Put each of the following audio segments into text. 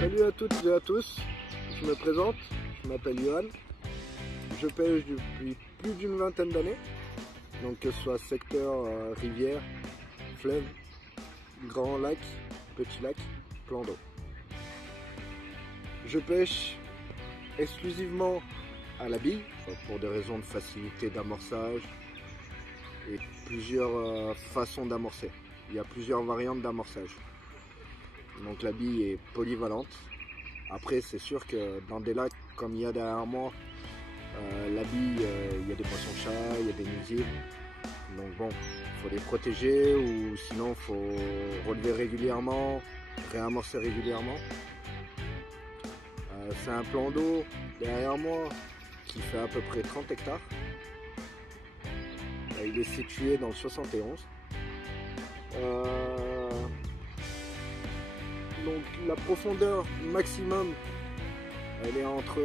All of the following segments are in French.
Salut à toutes et à tous, je me présente, je m'appelle Johan, je pêche depuis plus d'une vingtaine d'années, donc que ce soit secteur rivière, fleuve, grand lac, petit lac, plan d'eau. Je pêche exclusivement à la bille pour des raisons de facilité d'amorçage et plusieurs façons d'amorcer. Il y a plusieurs variantes d'amorçage. Donc la bille est polyvalente. Après c'est sûr que dans des lacs comme il y a derrière moi, la bille, il y a des poissons-chats, il y a des nuisibles. Donc bon, il faut les protéger ou sinon il faut relever régulièrement, réamorcer régulièrement. C'est un plan d'eau derrière moi qui fait à peu près 30 hectares. Il est situé dans le 71. Donc la profondeur maximum, elle est entre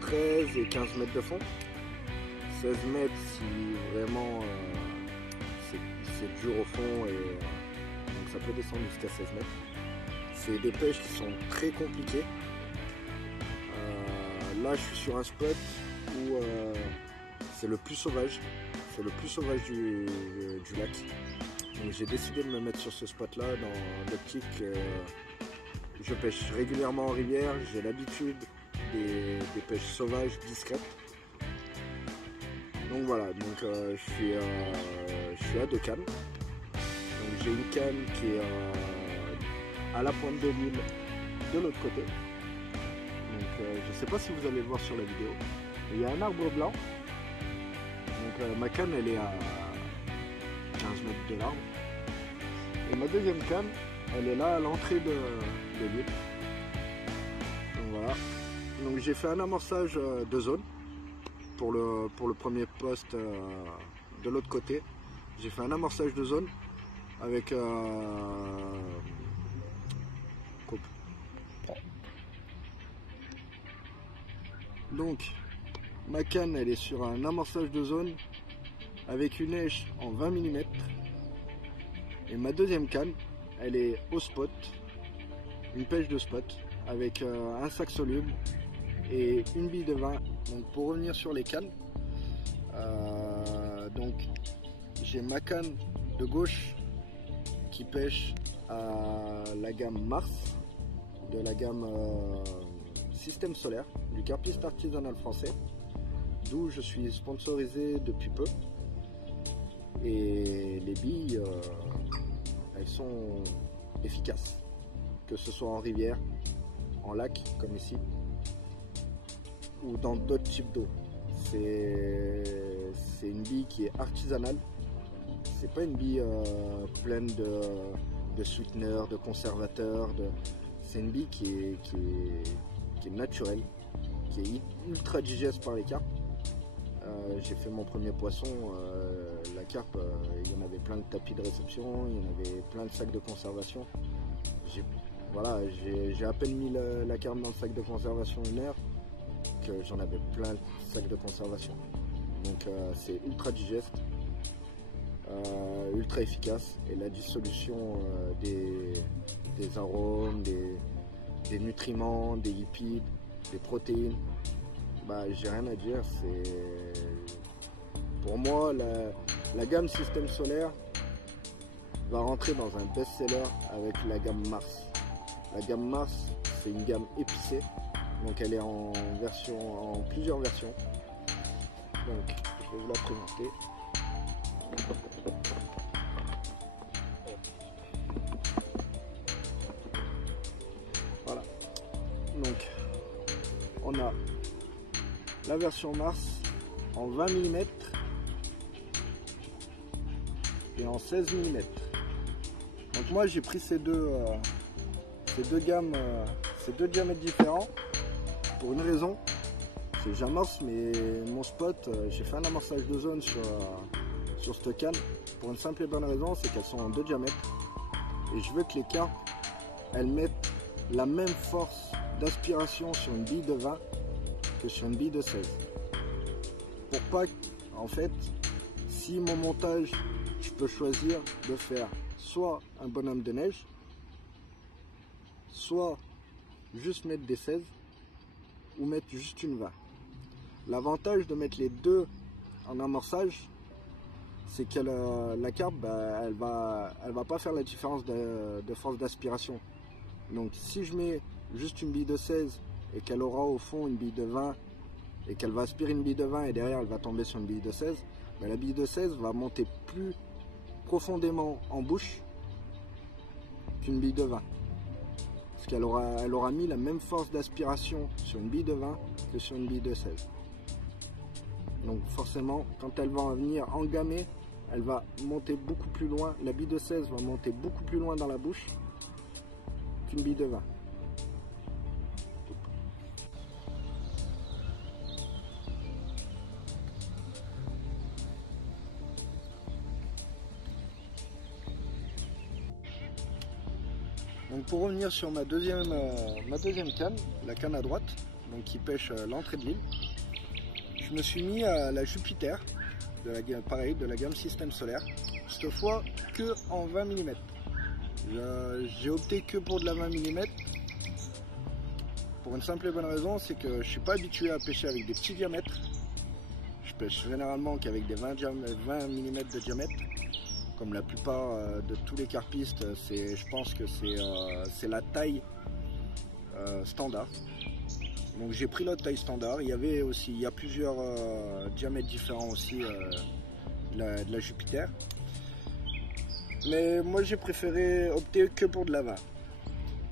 13 et 15 mètres de fond. 16 mètres si vraiment c'est dur au fond, et donc ça peut descendre jusqu'à 16 mètres. C'est des pêches qui sont très compliquées. Là je suis sur un spot où c'est le plus sauvage. C'est le plus sauvage du lac. Donc j'ai décidé de me mettre sur ce spot là dans l'optique. Je pêche régulièrement en rivière, j'ai l'habitude des pêches sauvages discrètes. Donc voilà, donc, je suis à 2 cannes. Donc j'ai une canne qui est à la pointe de l'île de l'autre côté. Donc je ne sais pas si vous allez le voir sur la vidéo. Il y a un arbre blanc. Donc ma canne elle est à 15 mètres de l'arbre. Et ma deuxième canne, elle est là à l'entrée de l'île. Donc voilà. Donc j'ai fait un amorçage de zone pour le premier poste de l'autre côté. J'ai fait un amorçage de zone avec donc ma canne elle est sur un amorçage de zone avec une èche en 20 mm. Et ma deuxième canne elle est au spot, une pêche de spot avec un sac soluble et une bille de vin. Donc pour revenir sur les cannes, donc j'ai ma canne de gauche qui pêche à la gamme Mars, de la gamme Système Solaire, du carpiste artisanal français, d'où je suis sponsorisé depuis peu. Et les billes, elles sont efficaces, que ce soit en rivière, en lac comme ici, ou dans d'autres types d'eau. C'est une bille qui est artisanale. C'est pas une bille pleine de sweeteners, de conservateurs. C'est une bille qui est naturelle, qui est ultra digeste par les carpes. J'ai fait mon premier poisson, la carpe, il y en avait plein de tapis de réception, il y en avait plein de sacs de conservation. J'ai à peine mis la carpe dans le sac de conservation une heure que j'en avais plein de sacs de conservation. Donc c'est ultra digeste, ultra efficace, et la dissolution des arômes, des nutriments, des lipides, des protéines, j'ai rien à dire. Pour moi la gamme Système Solaire va rentrer dans un best-seller avec la gamme Mars. La gamme Mars, c'est une gamme épicée, donc elle est en plusieurs versions. Donc je vais vous la présenter. Voilà. Donc on a la version Mars en 20 mm et en 16 mm. Donc moi j'ai pris ces deux gammes, ces deux diamètres différents pour une raison. C'est j'amorce mon spot, j'ai fait un amorçage de zone sur cette canne pour une simple et bonne raison, c'est qu'elles sont en 2 diamètres et je veux que les carpes elles mettent la même force d'aspiration sur une bille de 20 que sur une bille de 16. Pour pas en fait, si mon montage, je peux choisir de faire soit un bonhomme de neige, soit juste mettre des 16 ou mettre juste une 20. L'avantage de mettre les deux en amorçage, c'est que la carpe, elle va pas faire la différence de force d'aspiration. Donc si je mets juste une bille de 16 et qu'elle aura au fond une bille de 20 et qu'elle va aspirer une bille de 20 et derrière elle va tomber sur une bille de 16, la bille de 16 va monter plus profondément en bouche qu'une bille de 20. Parce qu'elle aura mis la même force d'aspiration sur une bille de 20 que sur une bille de 16. Donc forcément, quand elle va venir engamer, elle va monter beaucoup plus loin. La bille de 16 va monter beaucoup plus loin dans la bouche qu'une bille de 20. Donc pour revenir sur ma deuxième canne, la canne à droite, donc qui pêche l'entrée de l'île, je me suis mis à la Jupiter, pareil, de la gamme Système Solaire, cette fois que en 20 mm. J'ai opté que pour de la 20 mm, pour une simple et bonne raison, c'est que je ne suis pas habitué à pêcher avec des petits diamètres. Je pêche généralement qu'avec des 20 mm de diamètre. Comme la plupart de tous les carpistes, je pense que c'est la taille standard. Donc j'ai pris la taille standard. Il y a plusieurs diamètres différents aussi de la Jupiter. Mais moi j'ai préféré opter que pour de la 20.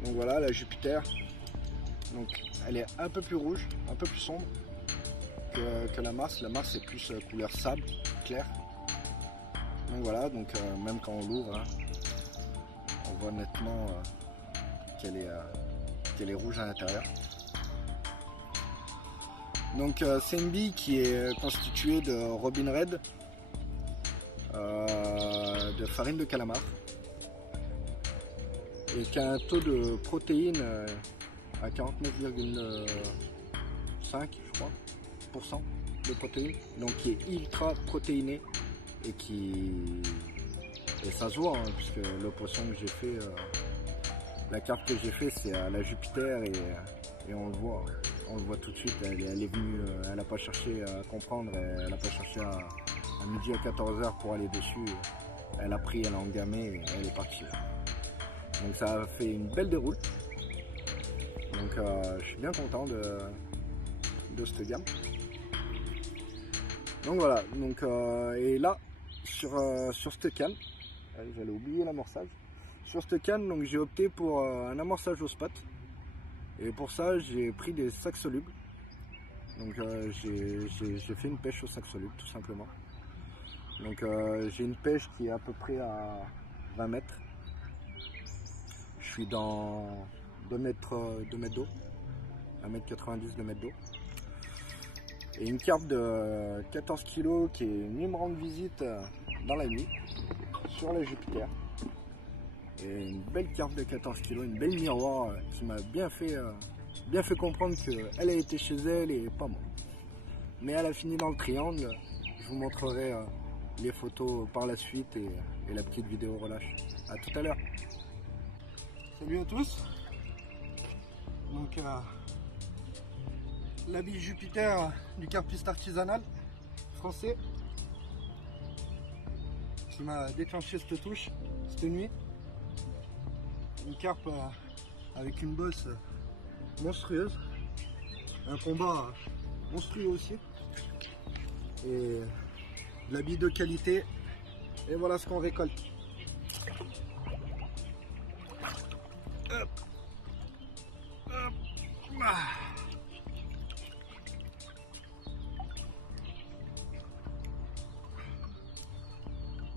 Donc voilà la Jupiter. Donc elle est un peu plus rouge, un peu plus sombre que la Mars. La Mars c'est plus couleur sable, clair. Donc voilà, donc même quand on l'ouvre, hein, on voit nettement qu'elle est rouge à l'intérieur. Donc c'est une bille qui est constituée de Robin Red, de farine de calamar, et qui a un taux de protéines à 49,5 je crois, % de protéines, donc qui est ultra protéiné. Et ça se voit, hein, puisque le poisson que j'ai fait, la carpe que j'ai fait, c'est à la Jupiter et on le voit tout de suite. Elle est venue, elle n'a pas cherché à comprendre, elle n'a pas cherché à midi à 14h pour aller dessus. Elle a pris, elle a engamé et elle est partie. Donc ça a fait une belle déroule. Donc je suis bien content de cette gamme. Donc voilà, donc, et là sur cette canne, j'allais oublier l'amorçage. Sur cette canne, donc j'ai opté pour un amorçage au spot. Et pour ça, j'ai pris des sacs solubles. Donc j'ai fait une pêche au sac soluble, tout simplement. Donc j'ai une pêche qui est à peu près à 20 mètres. Je suis dans 2 mètres d'eau, 1,90 m, 2 mètres d'eau. Et une carpe de 14 kg qui est venue me rendre visite dans la nuit sur la Jupiter. Et une belle carpe de 14 kg, une belle miroir qui m'a bien fait comprendre qu'elle a été chez elle et pas moi. Mais elle a fini dans le triangle. Je vous montrerai les photos par la suite et la petite vidéo relâche. A tout à l'heure. Salut à tous. Donc la bille Jupiter du carpiste artisanal français qui m'a déclenché cette touche cette nuit. Une carpe avec une bosse monstrueuse, un combat monstrueux aussi, et de la bille de qualité. Et voilà ce qu'on récolte. Hop. Hop. Ah.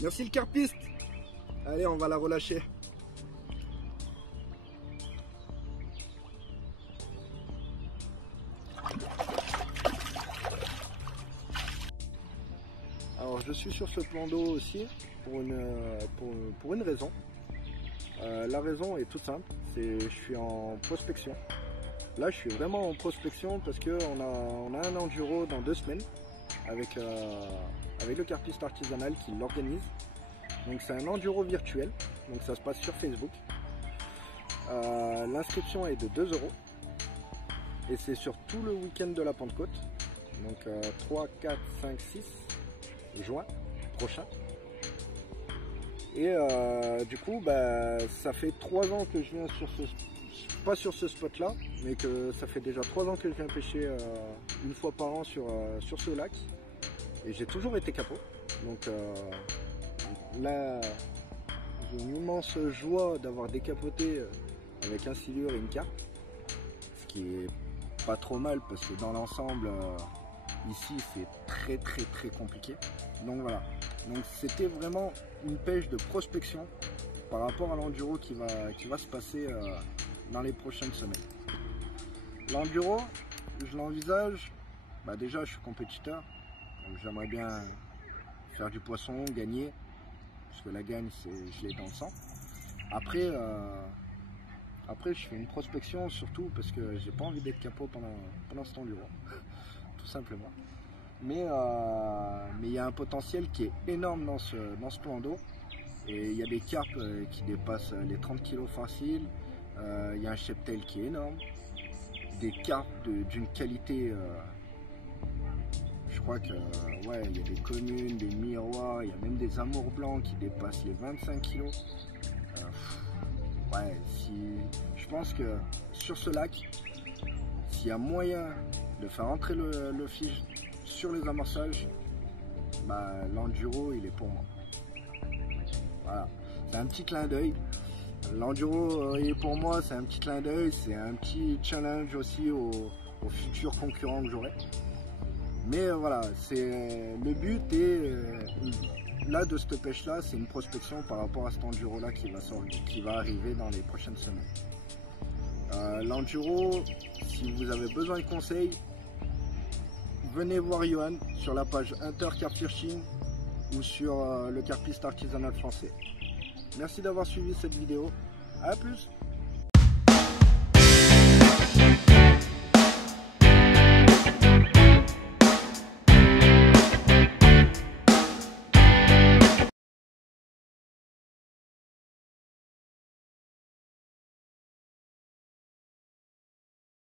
Merci le carpiste. Allez, on va la relâcher. Alors je suis sur ce plan d'eau aussi pour une raison. La raison est toute simple, c'est je suis en prospection. Là je suis vraiment en prospection parce qu'on a un enduro dans 2 semaines avec le carpiste artisanal qui l'organise. Donc c'est un enduro virtuel, donc ça se passe sur Facebook. L'inscription est de 2 €. et c'est sur tout le week-end de la Pentecôte, donc 3, 4, 5, 6 juin prochain. Et du coup, bah, ça fait 3 ans que je viens pas sur ce spot là, mais que ça fait déjà 3 ans que je viens pêcher une fois par an sur ce lac, et j'ai toujours été capot. Donc là, j'ai une immense joie d'avoir décapoté avec un silure et une carpe, ce qui est pas trop mal parce que dans l'ensemble ici c'est très compliqué. Donc voilà, donc c'était vraiment une pêche de prospection par rapport à l'enduro qui va se passer dans les prochaines semaines. L'enduro, je l'envisage, bah déjà je suis compétiteur, donc j'aimerais bien faire du poisson, gagner, parce que la gagne je l'ai dans le sang. Après je fais une prospection surtout parce que j'ai pas envie d'être capot pendant cet enduro, tout simplement. Mais il y a un potentiel qui est énorme dans ce plan d'eau, et il y a des carpes qui dépassent les 30 kg faciles, il y a un cheptel qui est énorme, des carpes d'une qualité, je crois que ouais, il y a des communes, des miroirs, il y a même des amours blancs qui dépassent les 25 kg. Ouais, je pense que sur ce lac, s'il y a moyen de faire entrer le fiche sur les amorçages, bah, l'enduro il est pour moi. Voilà, c'est un petit clin d'œil. L'enduro il est pour moi, c'est un petit clin d'œil, c'est un petit challenge aussi aux futurs concurrents que j'aurai. Mais voilà, c'est le but, et là de cette pêche là, c'est une prospection par rapport à cet enduro là qui va arriver dans les prochaines semaines. L'enduro, si vous avez besoin de conseils, venez voir Johan sur la page Inter Carp Fishing ou sur le carpiste artisanal français. Merci d'avoir suivi cette vidéo, à plus.